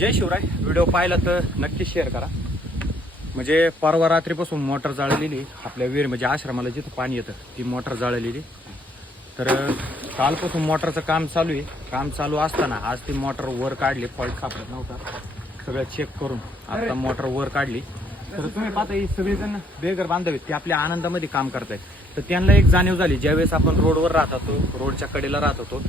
जय Shivray. Video पाहिला तर नक्की शेअर करा. म्हणजे परवा रात्रीपासून मोटर जाळलेली आपल्या विहीर म्हणजे आश्रमाला जिथं पाणी येतं ती मोटर जाळलेली तर कालपासून मोटरचं काम चालू आहे. काम चालू असताना आज ती मोटर वर काढली. फॉल्ट सापडत नव्हता. सगळं चेक करून आता मोटर वर काढली. तर तुम्ही पाहता ही सगळेजण बेघर बांधव आहेत. ते आपल्या आनंदामध्ये काम करतायत. तर त्यांना एक जाणीव झाली. ज्यावेळेस आपण रोडवर राहत होतो रोडच्या कडेला राहत होतो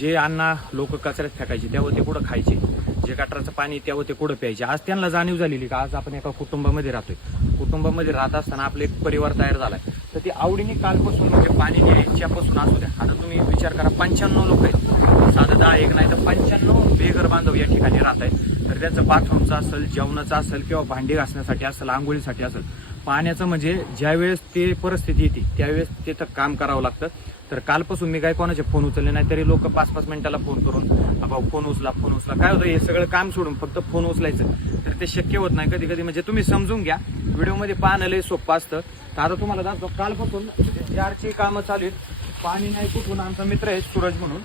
जे अन्न लोक कचऱ्यात फेकायचे तेव्हा ते कुठं खायचे. जे गटाराचं पाणी त्यावर ते कुठं प्यायचे? आज त्यांना जाणीव झालेली का? आज आपण एका कुटुंबामध्ये राहतोय. कुटुंबामध्ये राहत असताना आपला एक परिवार तयार झालाय. तर ती आवडीने कालपासून म्हणजे पाणी न्यायच्यापासून असू द्या. आता तुम्ही विचार करा पंच्याण्णव लोक आहेत. साधं दहा एक नाही तर पंच्याण्णव बेघर बांधव या ठिकाणी राहत आहेत तर त्याचं बाथरूमचं असेल जेवणाचं असेल किंवा भांडी घासण्यासाठी असेल आंघोळीसाठी असेल पाण्याचं म्हणजे ज्यावेळेस ते परिस्थिती येते त्यावेळेस तिथं काम करावं लागतं. तर कालपासून मी काय कोणाचे फोन उचलले नाही तरी लोक पाच पाच मिनिटाला फोन करून अभाव फोन उचला फोन उचला. काय होतं हे सगळं काम सोडून फक्त फोन उचलायचं. तर ते शक्य होत नाही. कधी कधी म्हणजे तुम्ही समजून घ्या. व्हिडिओमध्ये पाहणं लय सोपं असतं. तर आता तुम्हाला दाखवतो कालपासून चारची कामं चालू आहेत. पाणी नाही कुठून आमचा मित्र आहे सूरज म्हणून.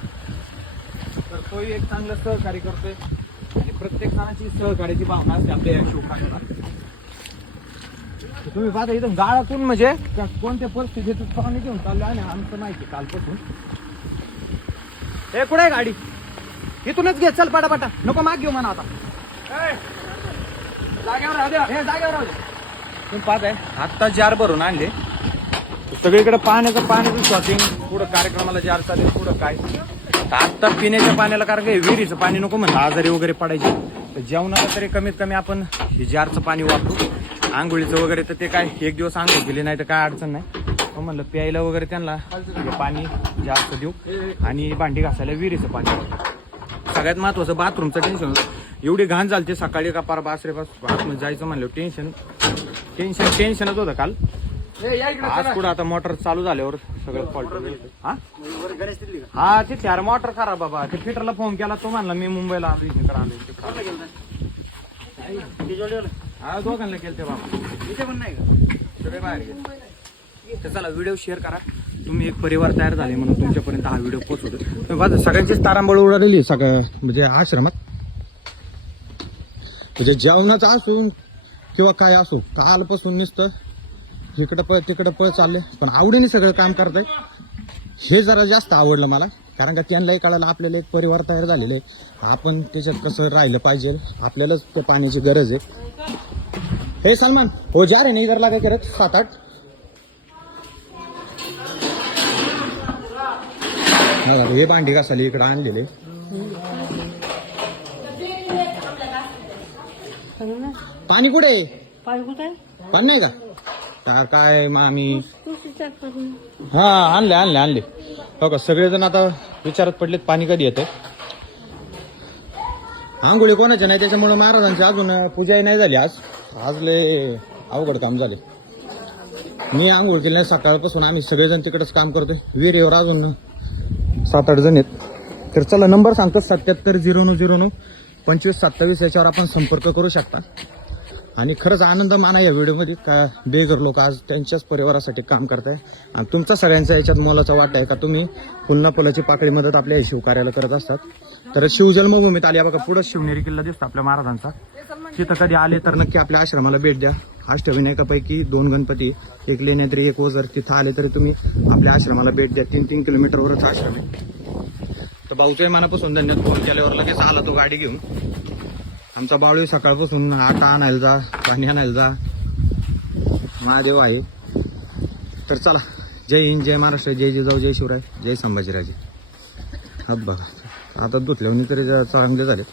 तर तोही एक चांगलं सहकार्य करतोय. आणि प्रत्येक जणाची सहकार्याची भावना असते आपल्या या शिवकार्याला तुम्ही पाहता इथून गाळातून म्हणजे का- कोणत्या परिस्थितीतून पाणी घेऊन चाललं आणि आमचं माहिती कालपासून. हे कुठे आहे गाडी? इथूनच घे चल पटापटा. नको माग घेऊ म्हणा आता. ए, जागेवर राहू द्या. हे जागेवर राहू द्या. तुम्ही पाहताय आत्ता जार भरून आणले. सगळीकडे पाण्याचं पाण्याचं शॉपिंग पुढं कार्यक्रमाला जार चालेल पुढं काय? तर आत्ता पिण्याच्या पाण्याला कारण काही विहिरीचं पाणी नको म्हणलं आजारी वगैरे पडायचे. तर जेवणाला तरी कमीत कमी आपण हे जारचं पाणी वापरू. आंघोळीचं वगैरे तर ते काय एक दिवस आंघोळ केली नाही तर काय अडचण नाही. मग म्हणलं प्यायला वगैरे त्यांना पाणी जास्त देऊ आणि भांडी घासायला विहिरीचं पाणी. सगळ्यात महत्वाचं बाथरूमचं टेन्शन एवढी घाण झाली ते सकाळी का पार बासरे बास आतमध्ये जायचं म्हणलं टेन्शन टेन्शन टेन्शनच होतं काल. आज पुढे आता मोटर चालू झाल्यावर सगळं फॉल्ट हा? हा ते चार मोटर खराब बाबा. ते फिटरला फोन केला तो म्हणला मी मुंबईला आलो इकडे आलो हा दोघांना केलं ते बाबा सगळे बाहेर गेले. तर चला व्हिडिओ शेअर करा. तुम्ही एक परिवार तयार झाले म्हणून तुमच्यापर्यंत हा व्हिडिओ पोहोचवतो. माझं सगळ्यांचीच तारांबळ उडालेली आहे सगळं म्हणजे आश्रमात. म्हणजे जेवणाचं असू किंवा काय असो कालपासून नुसतं इकडं पळ तिकडं पळ चालले पण आवडीने सगळं काम करताय. हे जरा जास्त आवडलं मला कारण का त्यांनाही कळालं आपल्याला एक परिवार तयार झालेले आहे. आपण त्याच्यात कसं राहिलं पाहिजे आपल्यालाच पाण्याची गरज आहे. हे सलमान हो जा रे नाही इधर लागा करत सात आठ. हा, भांडी घासाली इकडे आणलेले. पाणी कुठे आहे? पाणी नाही का? काय करून. हा आणले आणले आणले. हो का सगळेजण आता विचारत पडलेत पाणी कधी येते आंघोळी कोणाच्या नाही? त्याच्यामुळे महाराजांची अजून पूजाही नाही झाली आज. आज लय अवघड काम झाले. मी आंघोळ केली नाही सकाळपासून आम्ही सगळेजण तिकडेच काम करतोय. विहिरीवर अजून ना सात आठ जण आहेत. तर चला नंबर सांगतो सत्याहत्तर झिरो नऊ झिरो नऊ पंचवीस सत्तावीस याच्यावर आपण संपर्क करू शकता. आणि खरंच आनंद माना या व्हिडिओमध्ये. का बेघर लोक आज त्यांच्याच परिवारासाठी काम करताय. आणि तुमचा सगळ्यांचा याच्यात मोलाचा वाटा आहे का? तुम्ही पुन्हा पुलाची पाकळी मदत आपल्या या शिवकार्याला करत असतात. तर शिवजन्मभूमीत आली. बघा पुढं शिवनेरी किल्ला दिसतो आपल्या महाराजांचा. तिथं कधी आले तर नक्की आपल्या आश्रमाला भेट द्या. अष्टविनायकापैकी दोन गणपती एक लेण्याद्री एक ओझर. तिथं आले तरी तुम्ही आपल्या आश्रमाला भेट द्या. तीन तीन किलोमीटरवरच आश्रम आहे. तर भाऊच्या मनापासून धन्यवाद. फोन केल्यावर लगेच आला तो गाडी घेऊन. आमचा बाळू सकाळपासून आटा आणायला जा पाणी आणायला जा. महादेव आहे. तर चला जय हिंद जय महाराष्ट्र जय जिजाऊ जय शिवराय जय संभाजीराजे. हा बघा आता धुतल्यावर तरी चांगले झाले.